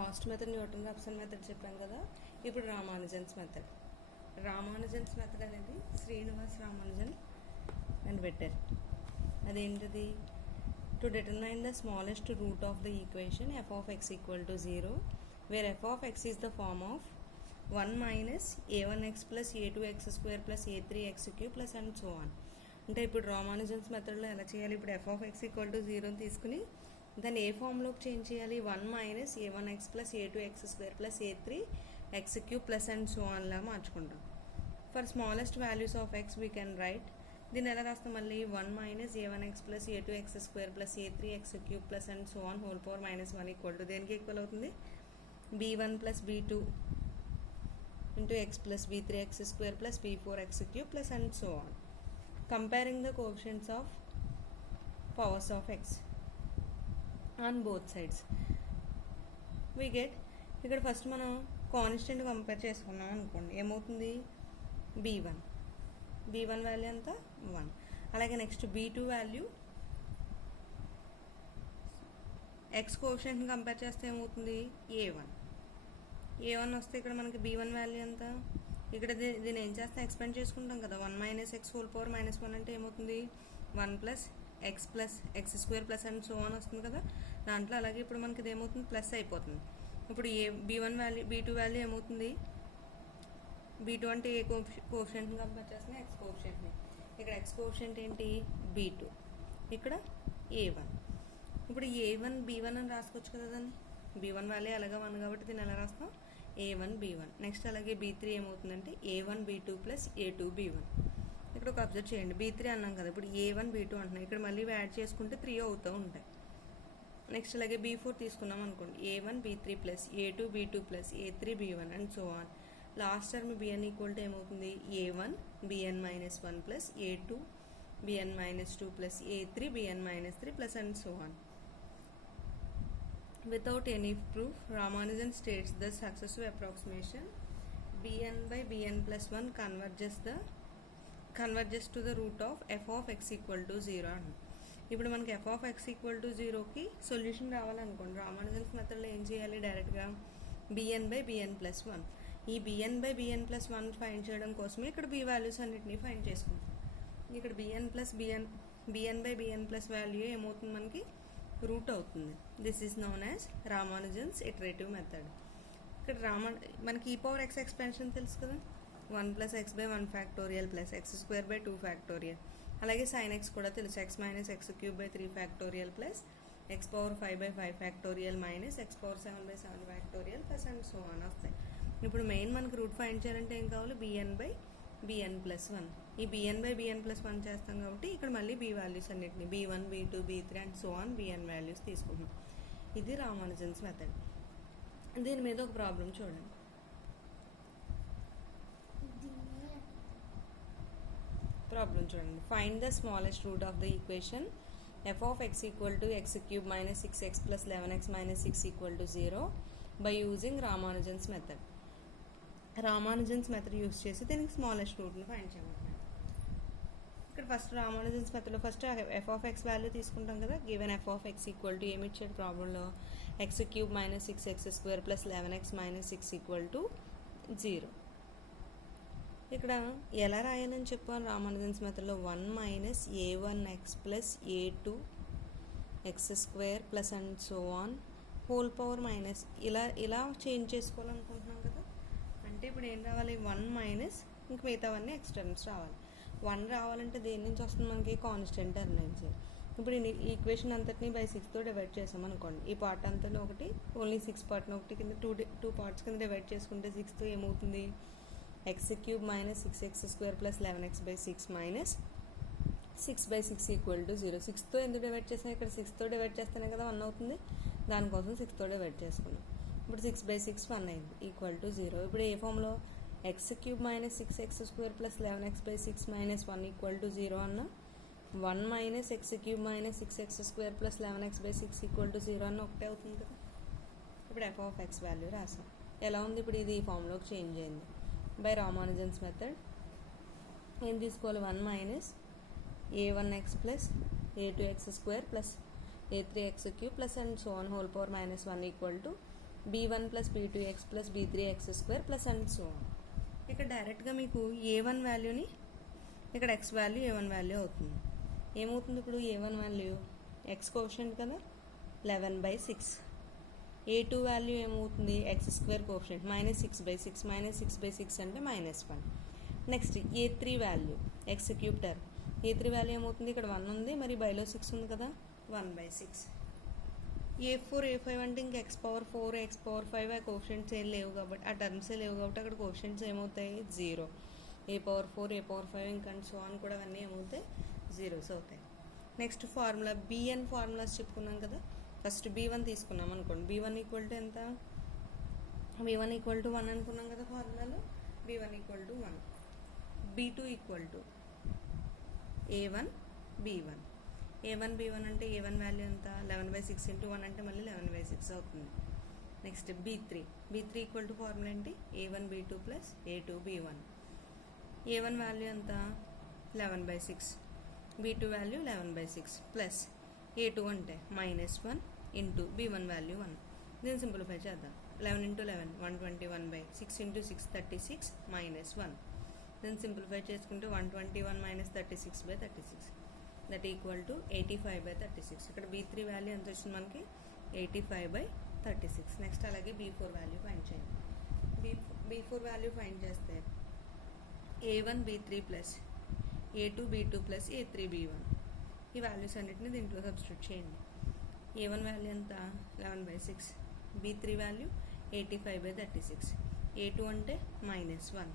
Last method Newton Raphson method చెప్పాం కదా. ఇప్పుడు రామానుజన్స్ మెథడ్. రామానుజన్స్ మెథడ్ అనేది శ్రీనివాస్ రామానుజన్ అని పెట్టారు. అదేంటిది? To determine the smallest root of the equation f of x equal to 0 where f of x is the form of 1 minus a1x plus a2x square plus a3x cube plus and so on. అంటే ఇప్పుడు రామానుజన్స్ మెథడ్లో ఎలా చేయాలి? ఇప్పుడు f of x equal to 0 తీసుకుని దాన్ని ఏ ఫామ్లోకి చేంజ్ చేయాలి? 1 minus a1x plus a2x square plus a3x cube plus and so ఆన్లా మార్చుకుంటాం. For smallest values of x we can write. దీన్ని ఎలా రాస్తాం మళ్ళీ? 1 minus a1x plus a2x square plus a3x cube plus and so on whole power -1 equal to దేనికి equal అవుతుంది? b1 plus b2 into x plus b3x square plus b4x cube plus and so on. Comparing the coefficients of powers of x on both sides we get, ఇక్కడ first మనం constant compare చేసుకున్నాం అనుకోండి, ఏమవుతుంది? b1 value ఎంత? 1. అలాగే next b2 value x కోఎఫిషియంట్ని compare చేస్తే ఏమవుతుంది? a1 వస్తే ఇక్కడ మనకి b1 వాల్యూ ఎంత? ఇక్కడ దీన్ని ఏం చేస్తాం? ఎక్స్పెండ్ చేసుకుంటాం కదా. 1 మైనస్ ఎక్స్ హోల్ పవర్ -1 అంటే ఏమవుతుంది? 1 plus x square plus and so on వస్తుంది కదా. దాంట్లో అలాగే ఇప్పుడు మనకి ఇది ఏమవుతుంది? ప్లస్ అయిపోతుంది. ఇప్పుడు b1 వాల్యూ b2 వాల్యూ ఏమవుతుంది? b2 అంటే ఏ కోఎఫిషియంట్ని కంపేర్ చేస్తున్నాం? ఎక్స్ కోఎఫిషియంట్ని. ఇక్కడ ఎక్స్ కోఎఫిషియంట్ ఏంటి? b2. ఇక్కడ a1. ఇప్పుడు a1 b1 అని రాసుకోవచ్చు కదా. దాన్ని b1 వాల్యూ అలాగా 1 కాబట్టి దీన్ని ఎలా రాస్తాం? a1 b1. నెక్స్ట్ అలాగే b3 ఏమవుతుందంటే a1 b2 plus a2 b1. ఇక్కడ ఒక అబ్జర్వ్ చేయండి, b3 అన్నాం కదా, ఇప్పుడు a1 b2 అంటున్నాం. ఇక్కడ మళ్ళీ యాడ్ చేసుకుంటే 3 అవుతూ ఉంటాయి. నెక్స్ట్ అలాగే b4 తీసుకున్నాం అనుకోండి, a1 b3 plus a2 b2 plus a3 b1 and so on. Last term bn equal to ఏమవుతుంది? a1 bn -1 plus a2 bn -2 plus a3 bn -3 plus and so on. Without any proof, Ramanujan states the successive approximation bn by bn plus 1 converges to the root of f of x equal to 0 అని. ఇప్పుడు మనకి f of x equal to 0కి solution రావాలనుకోండి, రామానుజన్స్ మెథడ్లో ఏం చేయాలి? డైరెక్ట్గా bn by bn plus 1. ఈ bn by bn plus 1 find చేయడం కోసమే ఇక్కడ b వాల్యూస్ అన్నిటినీ ఫైండ్ చేసుకుంటాం. ఇక్కడ bn by bn plus value ఏమవుతుంది? మనకి రూట్ అవుతుంది. This is known as Ramanujan's iterative method. ఇక్కడ మనకి ఈ పవర్ ఎక్స్ ఎక్స్పెన్షన్ తెలుసు కదా. 1 plus x by 1 factorial plus x square by 2 factorial. అలాగే సైన్ ఎక్స్ కూడా తెలుసు, x minus x cube by 3 factorial plus x power 5 by 5 factorial minus x power 7 by 7 factorial plus and so on వస్తాయి. ఇప్పుడు main మనకు route find చేయాలంటే ఏం కావాలి? bn by bn plus 1. ఈ bn బై bn ప్లస్ 1 చేస్తాం కాబట్టి ఇక్కడ మళ్ళీ b వాల్యూస్ అన్నిటిని b1 b2 b3 and so on bn values తీసుకుంటున్నాం. ఇది రామానుజన్స్ మెథడ్. దీని మీద ఒక ప్రాబ్లం చూడండి. Find the smallest root of the equation f of x equal to x cube minus 6x plus 11x minus 6 equal to 0 by using Ramanujan's method. Ramanujan's method use చేసి దీనికి smallest రూట్ని find చేయమంటున్నాను. ఇక్కడ first రామానుజన్స్ మెథడ్లో first F of X value తీసుకుంటాం కదా. Given F of x equal to ఏమి ఇచ్చాడు ప్రాబ్లంలో? X cube minus 6x square plus 11x minus 6 equal to 0. ఇక్కడ ఎలా రాయాలని చెప్పాను రామానుజన్స్ మెథడ్లో? 1 minus a1x plus a2x square plus and so on whole power minus ఇలా చేంజ్ చేసుకోవాలనుకుంటున్నాం కదా. అంటే ఇప్పుడు ఏం రావాలి? 1 మైనస్ ఇంక మిగతావన్నీ ఎక్స్టర్నల్స్ రావాలి. 1 రావాలంటే దేని నుంచి వస్తుంది? మనకి కాన్స్టెంట్ టర్మ్ నుంచి. ఇప్పుడు ఈ ఈక్వేషన్ అంతటినీ బై 6తో డివైడ్ చేసాం అనుకోండి. ఈ పార్ట్ అంతా ఒకటి, ఓన్లీ 6 పార్ట్ని ఒకటి కింద టూ పార్ట్స్ కింద డివైడ్ చేసుకుంటే 6తో ఏమవుతుంది? X cube minus 6x square plus 11x by 6 minus 6 by 6 equal to 0. 6తో ఎందుకు డివైడ్ చేసాం? ఇక్కడ 6తో డివైడ్ చేస్తేనే కదా 1 అవుతుంది. దానికోసం 6తో డివైడ్ చేసుకున్నాం. ఇప్పుడు 6 బై 6 1 అయింది ఈక్వల్ టు 0. ఇప్పుడు ఏ ఫామ్లో? X cube minus 6x square plus 11x by 6 minus 1 equal to 0 అన్న 1 minus x cube minus 6x square plus 11x by 6 equal to 0 అన్న ఒకటే అవుతుంది కదా. ఇప్పుడు ఎఫ్ ఆఫ్ ఎక్స్ వాల్యూ రాసాం. ఎలా ఉంది? ఇప్పుడు ఇది ఈ ఫామ్లోకి చేంజ్ అయింది. బై రామానుజన్స్ మెథడ్ ఏం తీసుకోవాలి? 1 minus a1x plus a2x square plus a3x cube plus and so on whole power -1 equal to b1 plus b2x plus b3x square plus and so ఇక్కడ డైరెక్ట్గా మీకు a1 వాల్యూని ఇక్కడ x వాల్యూ a1 వాల్యూ అవుతుంది. ఏమవుతుంది ఇప్పుడు a1 వాల్యూ x కోషెంట్ కదా 11/6, a2 value ఏమవుతుంది x స్క్వేర్ కోషెంట్ -6/6, -6/6 అంటే -1. Next a3 value x cube term, a3 value ఏమవుతుంది ఇక్కడ 1 ఉంది, మరి బైలో 6 ఉంది కదా 1/6. a4 a5 అంటే ఇంక x⁴ x⁴ ఆ కోషెంట్స్ ఏం లేవు కాబట్టి, ఆ టర్మ్సే లేవు కాబట్టి అక్కడ కోషెంట్స్ ఏమవుతాయి 0. a⁴ a⁴ ఇంకా సో అని కూడా అవన్నీ ఏమవుతాయి జీరోస్ అవుతాయి. నెక్స్ట్ ఫార్ములా bn ఫార్ములాస్ చెప్పుకున్నాం కదా. ఫస్ట్ b1 తీసుకున్నాం అనుకోండి, b1 ఈక్వల్ టు ఎంత, b1 ఈక్వల్ టు 1 అనుకున్నాం కదా ఫార్ములాలో. b1 equal to 1, b2 equal to a1 b1. a1 b1 అంటే a1 వాల్యూ ఎంత 11/6 ఇంటూ 1 అంటే మళ్ళీ 11/6 అవుతుంది. Next b3 equal to formula ఏంటి a1 b2 plus a2 b1. a1 value ఎంత 11/6, b2 వాల్యూ 11/6 ప్లస్ a2 అంటే -1 ఇంటూ b1 వాల్యూ 1. దీన్ని simplify చేద్దాం. 11 ఇంటూ 11 121/6 ఇంటూ 6 36 -1. దీన్ని సింప్లిఫై చేసుకుంటే 121 - 36/36 దట్ ఈక్వల్ టు 85/36. ఇక్కడ b3 వాల్యూ ఎంత వచ్చింది మనకి 85/36. నెక్స్ట్ అలాగే b4 వాల్యూ ఫైండ్ చేయండి. b4 వాల్యూ ఫైండ్ చేస్తే a1 b3 plus a2 b2 plus a3 b1. ఈ వాల్యూస్ అన్నిటిని దీంట్లో సబ్స్టిట్యూట్ చేయండి. a1 వాల్యూ ఎంత 11/6, b3 వాల్యూ 85/36, a2 అంటే -1,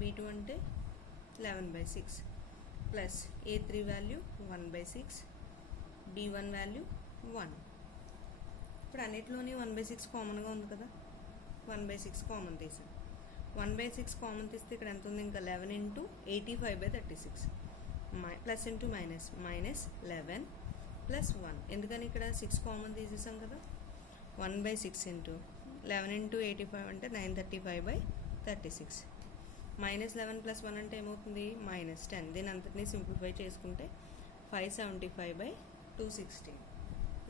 b2 అంటే 11/6 plus a3 value 1/6, b1 value 1. ఇప్పుడు అన్నిటిలోని 1/6 కామన్గా ఉంది కదా, 1/6 కామన్ తీసాం. 1/6 కామన్ తీస్తే ఇక్కడ ఎంత ఉంది ఇంకా 11 into 85/36 plus into minus -11 plus 1. ఎందుకని ఇక్కడ 6 కామన్ తీసేసాం కదా. 1/6 ఇంటూ 11 ఇంటూ 85 అంటే 935/36 -11 ప్లస్ 1 అంటే ఏమవుతుంది -10. దీని అంతటినీ సింప్లిఫై చేసుకుంటే 575/216.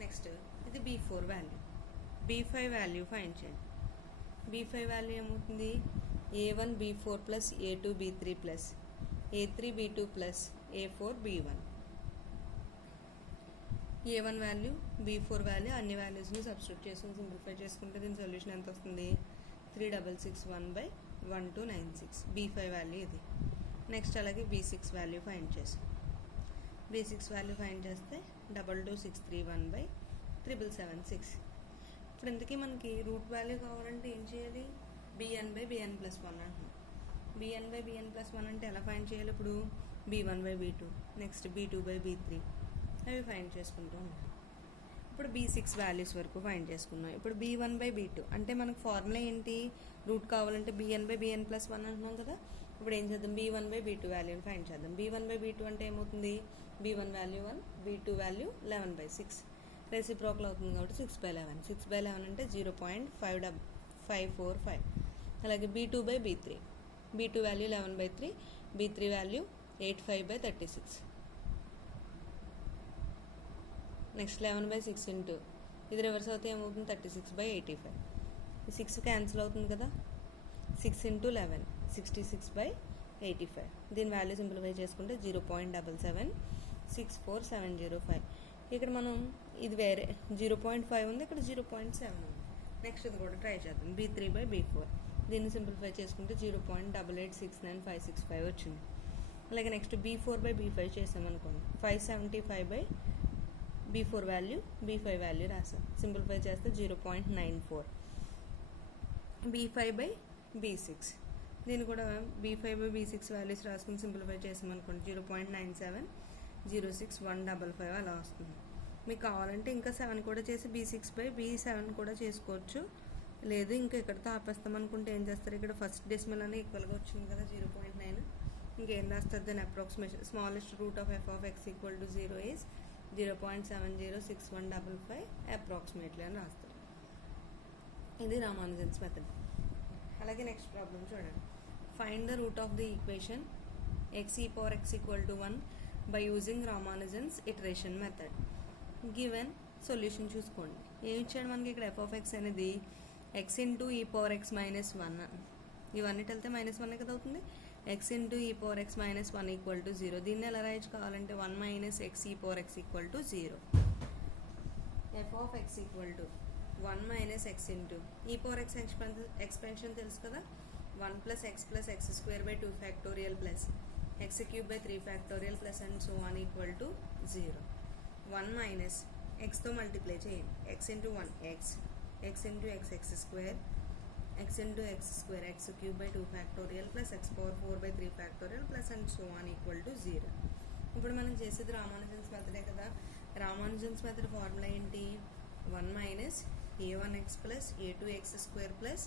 నెక్స్ట్ ఇది b4 value. b5 value find చేయండి. b5 వాల్యూ ఏమవుతుంది a1 b4 plus a2 b3 plus a3 b2 plus a4 b1. a1 value b4 value అన్ని వాల్యూస్ని సబ్స్టిట్యూట్ చేసుకుని సింప్లిఫై చేసుకుంటే దీని సొల్యూషన్ ఎంత వస్తుంది 3661/1296. b5 వాల్యూ ఇది. నెక్స్ట్ అలాగే b6 వాల్యూ ఫైండ్ చేసాం. b6 వాల్యూ ఫైండ్ చేస్తే 22631/7776. ఇప్పుడు ఇంతకీ మనకి రూట్ వాల్యూ కావాలంటే ఏం చేయాలి bn/bn+1 అంటున్నాం. bn/bn+1 అంటే ఎలా ఫైండ్ చేయాలి ఇప్పుడు b1/b2, నెక్స్ట్ b2/b3 అవి ఫైండ్ చేసుకుంటూ ఉంటాం. ఇప్పుడు b6 వాల్యూస్ వరకు ఫైండ్ చేసుకున్నాం. ఇప్పుడు b1/b2 అంటే మనకు ఫార్ములా ఏంటి, రూట్ కావాలంటే bn/bn+1 అంటున్నాం కదా. ఇప్పుడు ఏం చేద్దాం b1/b2 వాల్యూని ఫైండ్ చేద్దాం. b1/b2 అంటే ఏమవుతుంది b1 value 1, b2 value 11/6 reciprocal అవుతుంది కాబట్టి 6/11. 6/11 అంటే 0.545. అలాగే b2/b3 value 11/3, b3 value 85/36. Next 11/6 into ఇది రివర్స్ అవుతే ఏమవుతుంది 36/85. 6 క్యాన్సిల్ అవుతుంది కదా. 6 ఇంటూ 11 66/85. దీని వాల్యూ సింప్లిఫై చేసుకుంటే 0.7764705. ఇక్కడ మనం ఇది వేరే 0.5 ఉంది, ఇక్కడ 0.7 ఉంది. నెక్స్ట్ ఇది కూడా ట్రై చేద్దాం b3/b4. దీన్ని సింప్లిఫై చేసుకుంటే 0.8869565 వచ్చింది. అలాగే నెక్స్ట్ b4/b5 చేసామనుకోండి 575/b4 వాల్యూ b5 వాల్యూ రాసాం. సింప్లిఫై చేస్తే 0.94. b5/b6 దీన్ని కూడా b5/b6 వాల్యూస్ రాసుకుని సింప్లిఫై చేసామనుకోండి 0.97061555 అలా వస్తుంది. మీకు కావాలంటే ఇంకా 7 కూడా చేసి b6/b7 కూడా చేసుకోవచ్చు. లేదు ఇంకా ఇక్కడతో ఆపేస్తాం అనుకుంటే ఏం చేస్తారు, ఇక్కడ ఫస్ట్ డెసిమల్ అని ఈక్వల్గా వచ్చింది కదా 0.9. ఇంకేం రాస్తారు దాని approximation smallest root of f(x) = 0 is 0.706155 approximately అని రాస్తారు. ఇది రామానుజన్స్ మెథడ్. అలాగే నెక్స్ట్ ప్రాబ్లం చూడండి. Find the root of the equation x(e)(x) = 1 by using Ramanujan's iteration method. Given solution చూసుకోండి. ఏమి ఇచ్చాడు మనకి ఇక్కడ f(x) అనేది x into e power x minus 1 ఇవన్నిటి వెళ్తే -1 కదా అవుతుంది. X into e power x minus 1 equal to 0. దీన్ని ఎలా రాయొచ్చు కావాలంటే 1 minus x e power x equal to 0. F of x equal to 1 minus x into e power x expansion తెలుసు కదా, 1 plus x square by 2 factorial plus x cube by 3 factorial plus and so on equal to 0. 1 minus ఎక్స్తో multiply చేయండి. X into 1 x into x square x into x square x cube by 2 factorial plus x power 4 by 3 factorial plus and so on equal to 0. ఇప్పుడు మనం చేసేది రామానుజన్స్ మెథడే కదా. రామానుజన్స్ method formula ఏంటి? 1 minus a1x plus a2x square plus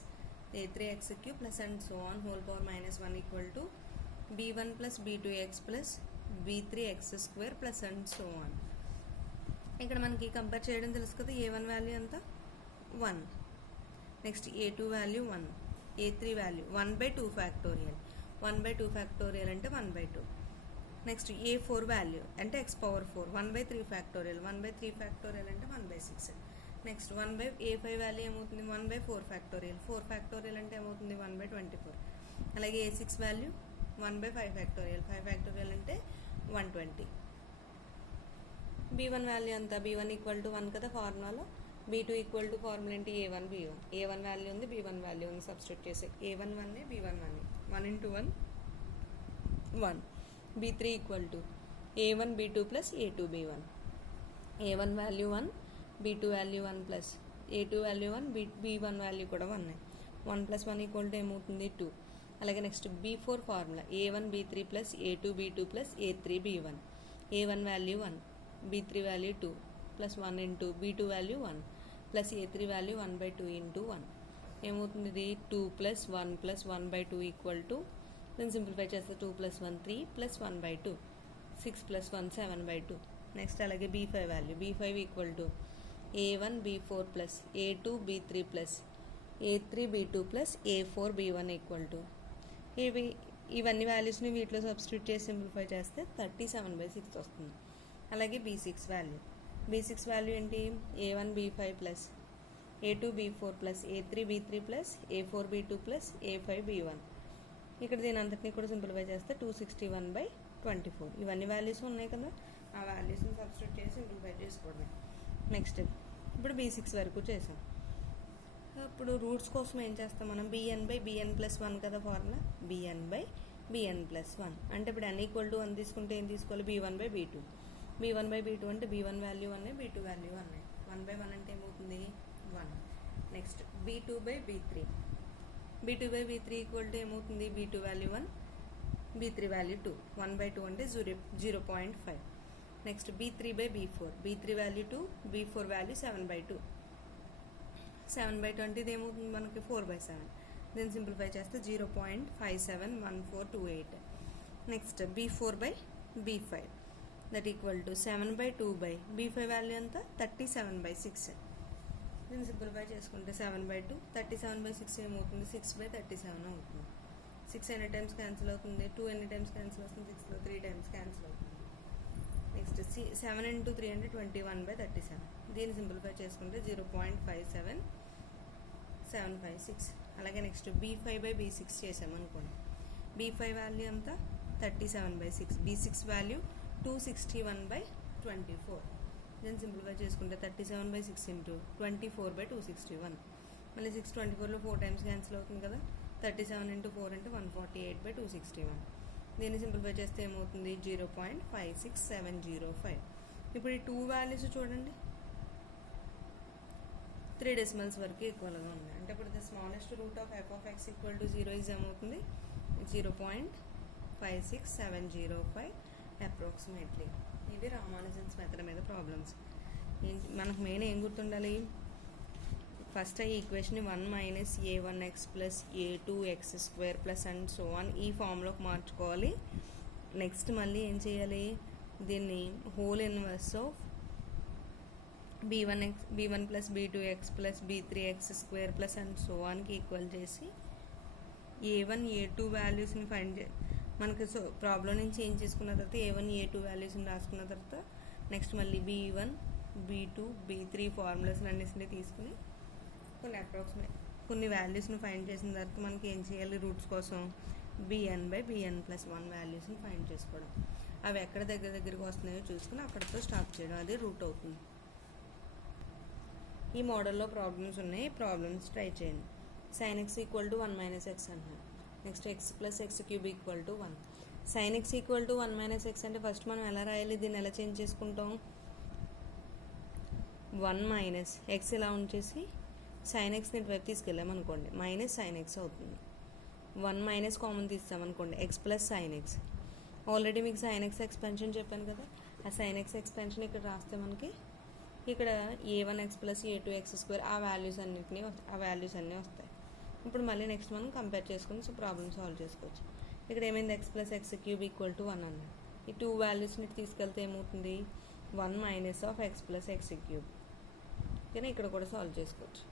a3x cube plus and so on whole power -1 equal to b1 plus b2x plus b3x square plus and so on. ఇక్కడ మనకి compare చేయడం తెలుసు కదా. a1 వాల్యూ ఎంత 1, next a2 value 1, a3 value 1/2 factorial. 1/2 factorial అంటే 1/2. Next a4 value అంటే x power 4 1/3 factorial. 1/3 factorial అంటే 1/6. Next a5 value ఏమవుతుంది 1/4 ఫ్యాక్టోరియల్. 4 ఫ్యాక్టోరియల్ అంటే ఏమవుతుంది 1/24. అలాగే a6 వాల్యూ 1/5 ఫ్యాక్టోరియల్. 5 ఫ్యాక్టోరియల్ అంటే 120. b1 వాల్యూ అంతా b1 ఈక్వల్ టు 1 కదా ఫార్ములాలో. b2 ఈక్వల్ టు ఫార్ములా ఏంటి a1 b1. a1 వాల్యూ ఉంది, b1 వాల్యూ ఉంది, సబ్స్టిట్యూట్ చేసి a1 1 b1 1 1 into 1 1. b3 equal to a1 b2 plus a2 b1. a1 value 1, b2 value 1 plus a2 value 1, b1 value కూడా 1. 1 plus 1 equal to ఏమవుతుంది 2. అలాగే next b4 formula a1 b3 plus a2 b2 plus a3 b1. a1 value 1, b3 value 2 plus 1 into b2 value 1 plus a3 value 1/2 into 1. ఏమవుతుంది ఇది 2 plus 1 plus 1/2 equal to, దీన్ని simplify చేస్తే 2 plus 1 3 plus 1/2 6 plus 1 7/2. Next అలాగే b5 value b5 equal to a1 b4 plus a2 b3 plus a3 b2 plus a4 b1 equal to ఇవన్నీ వాల్యూస్ని వీటిలో substitute చేసి simplify చేస్తే 37/6 వస్తుంది. అలాగే b6 వాల్యూ ఏంటి a1 b5 plus a2 b4 plus a3 b3 plus a4 b2 plus a5 b1. ఇక్కడ దీని అంతటినీ కూడా సింప్లిఫై చేస్తే 261/24. ఇవన్నీ వాల్యూస్ ఉన్నాయి కదా, ఆ వాల్యూస్ని సబ్స్టిట్యూట్ చేసి సింప్లిఫై చేసుకోవడమే. నెక్స్ట్ ఇప్పుడు b6 వరకు చేసాం. ఇప్పుడు రూట్స్ కోసం ఏం చేస్తాం మనం, bn/bn ప్లస్ 1 కదా ఫార్ములా. bn/bn ప్లస్ 1 అంటే ఇప్పుడు n ఈక్వల్ టు 1 తీసుకుంటే ఏం తీసుకోవాలి b1/b2. b1/b2 అంటే b1 వాల్యూ 1, b2 వాల్యూ 1. 1/1 అంటే ఏమవుతుంది 1. Next b2/b3. b2/b3 equal to ఏమవుతుంది b2 వాల్యూ 1, b3 వాల్యూ 2. 1/2 అంటే 0.5. Next b3/b4. b3 value 2, b4 value 7/2. 7/2 అంటే ఇది ఏమవుతుంది మనకి 4/7. దీన్ని సింప్లిఫై చేస్తే 0.571428. Next b4/b5 that equal to 7/2/b5 value అంతా 37/6. దీన్ని సింప్లిఫై చేసుకుంటే 7/2 37/6 ఏమవుతుంది 6/37 అవుతుంది. 6 ఎన్ని టైమ్స్ క్యాన్సిల్ అవుతుంది, 2 ఎన్ని టైమ్స్ క్యాన్సిల్ అవుతుంది, 6లో 3 టైమ్స్ క్యాన్సిల్ అవుతుంది. నెక్స్ట్ 7 ఇంటూ 3 అంటే 21/37. దీన్ని సింప్లిఫై చేసుకుంటే 0.57756. అలాగే నెక్స్ట్ b5/b6 చేసామనుకోండి. b5 వాల్యూ అంతా 37/6. b6 value 261/24. దీన్ని సింప్లిఫై చేసుకుంటే 37/6 ఇంటూ 24/261. మళ్ళీ 6 24లో 4 టైమ్స్ క్యాన్సిల్ అవుతుంది కదా. 37 ఇంటూ 4 అంటే 148/261. దీన్ని సింప్లిఫై చేస్తే ఏమవుతుంది 0.56705. ఇప్పుడు ఈ 2 వాల్యూస్ చూడండి 3 డెసిమల్స్ వరకు ఈక్వల్గా ఉంది. అంటే ఇప్పుడు the smallest root of f of x equal to 0 is ఏమవుతుంది 0.56705 అప్రాక్సిమేట్లీ. ఇవి రామానుజన్స్ మెథడ్ మీద ప్రాబ్లమ్స్. మనకు మెయిన్ ఏం గుర్తుండాలి, ఫస్ట్ ఈ ఈక్వేషన్ని 1 minus a1x plus a2x square plus and so on ఈ ఫామ్లోకి మార్చుకోవాలి. నెక్స్ట్ మళ్ళీ ఏం చేయాలి, దీన్ని whole inverse of b1 plus b2x plus b3x square plus and so ఆన్కి ఈక్వల్ చేసి a1 a2 వాల్యూస్ని ఫైండ్ మనకు సో ప్రాబ్లం నుంచి చేంజ్ చేసుకున్న తర్వాత a1 a2 వాల్యూస్ని రాసుకున్న తర్వాత నెక్స్ట్ మళ్ళీ b1 b2 b3 ఫార్ములాస్ అన్నిటిని తీసుకుని కొన్ని కొన్ని వాల్యూస్ని ఫైండ్ చేసిన తర్వాత మనకి ఏం చేయాలి? రూట్స్ కోసం bn/bn+1 వాల్యూస్ని ఫైండ్ చేసుకోవడం. అవి ఎక్కడ దగ్గరికి వస్తున్నాయో చూసుకుని అక్కడితో స్టాప్ చేయడం, అది రూట్ అవుతుంది. ఈ మోడల్లో ప్రాబ్లమ్స్ ఉన్నాయి, ప్రాబ్లమ్స్ ట్రై చేయండి. sin x = 1 - x అంటున్నాం. Next x + x³ = 1. sin x = 1 - x అంటే ఫస్ట్ మనం ఎలా రాయాలి? దీన్ని ఎలా చేంజ్ చేసుకుంటాం? 1 - x ఇలా ఉంచేసి sin x ఇటువైపు తీసుకెళ్ళామనుకోండి -sin x అవుతుంది. 1 - కామన్ తీస్తామనుకోండి x + sin x. ఆల్రెడీ మీకు sin x ఎక్స్పెన్షన్ చెప్పాను కదా, ఆ sin x ఎక్స్పెన్షన్ ఇక్కడ రాస్తే మనకి ఇక్కడ a1x + a2x² ఆ వాల్యూస్ అన్నీ వస్తాయి. ఇప్పుడు మళ్ళీ నెక్స్ట్ మనం కంపేర్ చేసుకుని ప్రాబ్లమ్ సాల్వ్ చేసుకోవచ్చు. ఇక్కడ ఏమైంది? x + x³ = 1 అన్నాడు. ఈ 2 వాల్యూస్ని తీసుకెళ్తే ఏమవుతుంది? 1 - x + x³. ఓకేనా? ఇక్కడ కూడా సాల్వ్ చేసుకోవచ్చు.